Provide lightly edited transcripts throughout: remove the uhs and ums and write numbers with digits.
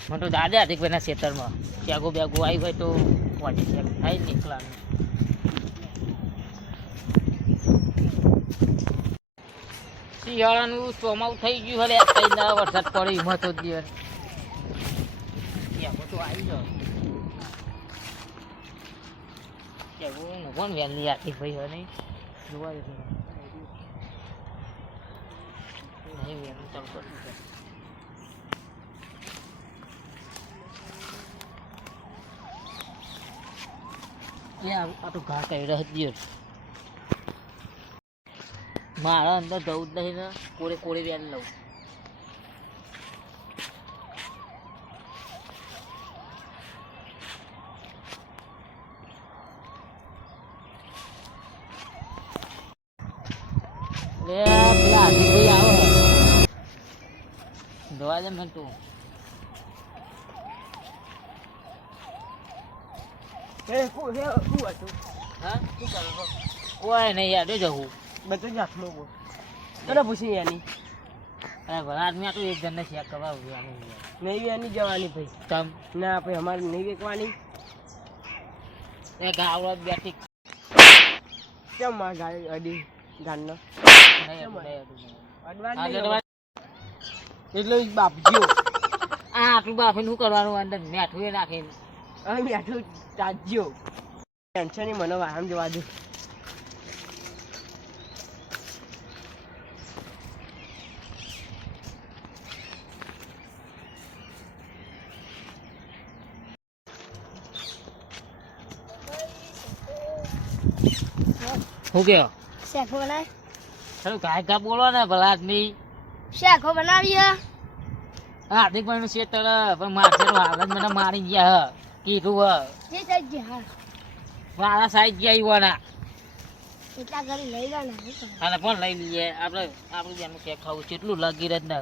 મને તો દાદા હતી કોઈના ખેતરમાં ક્યાગો બ્યાગો આવી હોય તો વાંચી છે થાય નીકળવાનું શિયાળાનું ચોમાવું થઈ ગયું હવે કઈ ના વરસાદ પડે એમાં તો દિવસ ક્યાગો તો આવી જાવ ક્યાગો કોણ વહેલી આખી ભાઈ હોય નહીં જોવા જશે નહીં વહેલું ચાલુ કરવું છે આ તો ઘા કાઢી રહ્યો દિવસ મારા અંદર જવું જ નહીં ને કોળે કોળે વેલ લઉં પેલા હાથી આવે જોવા દે મને તું કોઈ નહીં યાર જવું બધું જ હાથમાં બોલ તને પૂછી એની અરે ભલા મેં તો એક જણને શેક કરવા નહીં એની જવાની ભાઈ તમ ના ભાઈ અમારે નહીં વેચવાની એ ગાવડો બેઠી કેમ માર ગાડી અડી ગાનનો એટલે બાપજીઓ આ આટલું બાફીને શું કરવાનું અંદર મેઠું એ નાખીને હવે મેઠું તાજ્યો ટેન્શન નહીં મને આરામ જવા દે શું કહેવો શેકો બનાય ચાલો કાંઈ કા બોલો ને ભલા આદમી શેકો બનાવીએ હાર્દિક ભાઈ નું શેતર પણ મારશે હાલ જ મને મારી ગયા કીધું જે થઈ ગયા મારા સાઈડ ગયા ઈવાના એટલા ઘરે લઈ લો ને અને પણ લઈ લઈએ આપણે આપણું જેનું કેક ખાવું છે એટલું લગી જ ને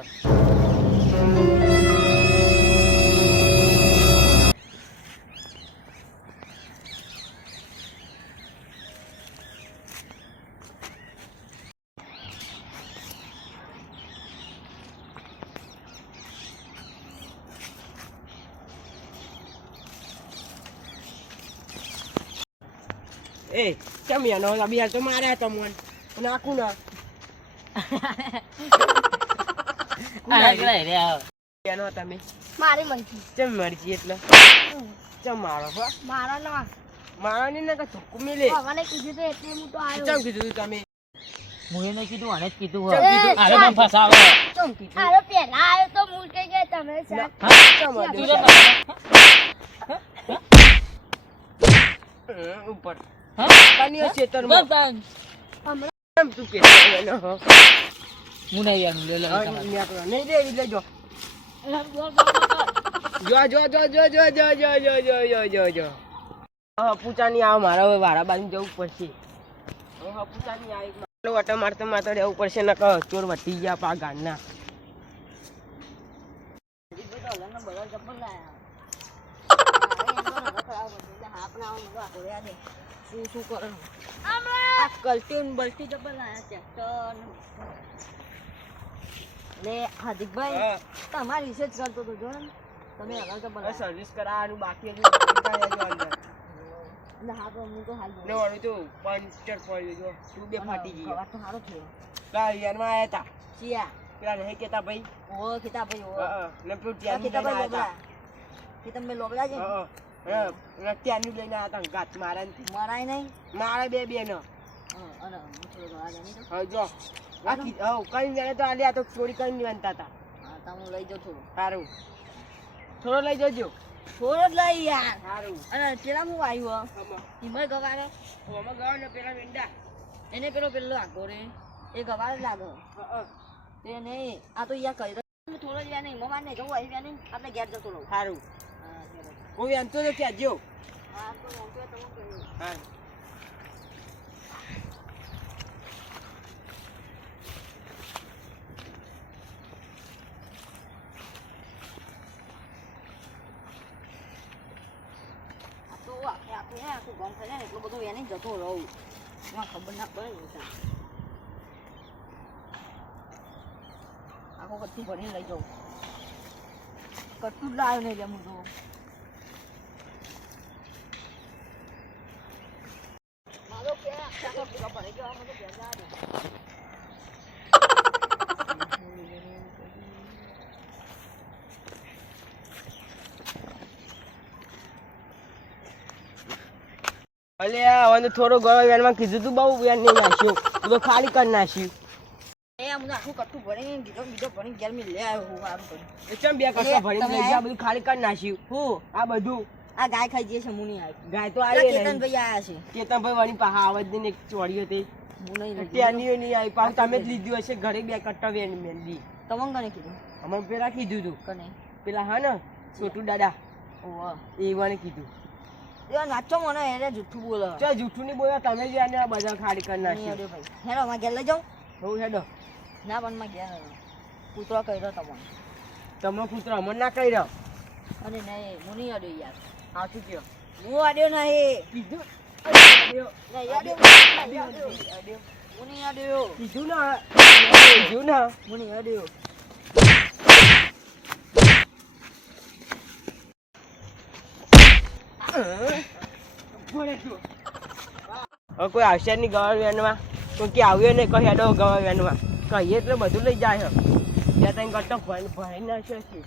એ કેમ એનો અભિયાન તો માર્યા તમોન નાખું ના એનો તમે મારી મરજી ચમ મરજી એટલે ચમ મારો હો મારા ના મારા ને કે ચોખ્ખું મિલે ભગવાને કીધું તો એટલે હું તો આવ્યો ચમ કીધું તમે હું એને કીધું આને જ કીધું ચમ કીધું? આને પણ ફસાવે ચમ કીધું આરો પેલા આવ્યો તો હું કઈ ગયા તમે ચમ ઉપર પાણી ખેતરમાં કેમ તું કે એનો હું નહીં યાર લે લે નહીં દે લેજો જો પૂછાની આવ મારા હવે વારા બાજુ જવું પડશે હવે પૂછાની આવી વટા મારતા મારતા રહેવું પડશે ને કહો ચોર વટી ગયા પા ગાડના શું કરે હમણાં કલ્ટી બલ્ટી જબર લાયા ટ્રેક્ટર ને હાર્દિકભાઈ તમારી વિશે જ કરતો હતો જો ને તમે આગળ તો બોલા સર્વિસ કરાવવાનું બાકી હા તો હું તો હાલ ને વાળું તો પંચર પડ્યું જો તું બે ફાટી ગઈ વાત તો સારો થયો યારમાં આયા તા ચિયા પેલા નહીં કેતા ભાઈ ઓ કિતા ભાઈ ઓ ને પેલું ત્યાં કિતા લઈને ભાઈ આયા લોબડા કે તમે લોબડા છે તા ત્યાંનું લઈને આયા તા ગાત મારા મરાય નહીં મારા બે બે નો અને હું થોડો ઘણા જાણી તો હા જો કઈ જાણે તો આલી આ તો ચોરી કરીને બનતા હતા હા તો હું લઈ જાઉં થોડું સારું થોડો લઈ જજો થોડો જ લઈ યાર સારું અને પેલા હું આવ્યો હિમર ગવારે ઓમાં ગયો ને પેલા મીંડા એને પેલો આગો રે એ ગવારે લાગો તે નહીં આ તો યાર કહી રહ્યો થોડો જ યાર નહીં મમ્મા ને જવું આવી નહીં આપણે ઘેર જતો રહું સારું હા ઘેર કોઈ આનતો તો ક્યાં જો હા તો હું તો તમને કહ્યું હા આખું ગમ થઈ જાય ને એટલું બધું એને જતો રહું એમાં ખબર ના પડે ને આખું કચ્છી ભરીને લઈ જાઉં કટું જ લાવ્યો નહીં લે હું તો મારો કે આખા પૂરા ભરાઈ ગયો મને ભેગા દે અલ્યા હવે થોડો ગયો વેનમાં કીધું તું બહુ વેન નહીં નાખ્યું તું તો ખાલી કરી નાખ્યું મને આખું કટું ભરીને બીજો ભરીને ઘેર લે આવ્યો હું આમ કરી એ ચમ બે કટકા ભરીને લઈ જા બધું ખાલી કરી નાખ્યું હું આ બધું આ ગાય ખાઈ જઈએ છે હું નહીં આવી ગાય તો આવી કેતનભાઈ આયા છે કેતનભાઈ વાળી પાહા આવજ ને એક ચોરી હતી હું નહીં ત્યાંની નહીં આવી પાછું તમે જ લીધું હશે ઘરે બે કટ્ટા વેન મેંદી તમને કને કીધું અમે પેલા કીધું તું કને પેલા હા ને છોટું દાદા ઓહ એવાને કીધું એ નાચો મને એને જૂઠું બોલો ચાલ જૂઠું નહીં બોલ્યા તમે જ આને આ બધા ખાલી કરી નાખ્યું ભાઈ હેલો માં ઘેર લઈ જાઉં બહુ હેડો ના પણ માં ઘેર કૂતરો કર્યો તમને તમે કૂતરો અમર ના કહી રહ્યો અને નહીં હું નહીં અડ્યો યાર હા શું કહો હું અડ્યો નહીં કીધું નહીં અડ્યો હું નહીં અડ્યો કીધું ને કીધું ને હું નહીં અડ્યો હવે કોઈ આવશે નહીં ગવર્મેન્ટમાં કોઈ કે આવ્યો નહીં કોઈ હેડો ગવર્મેન્ટમાં કહીએ એટલે બધું લઈ જાય ત્યાં ત્યાં કરતો ભણી નાખ્યો છે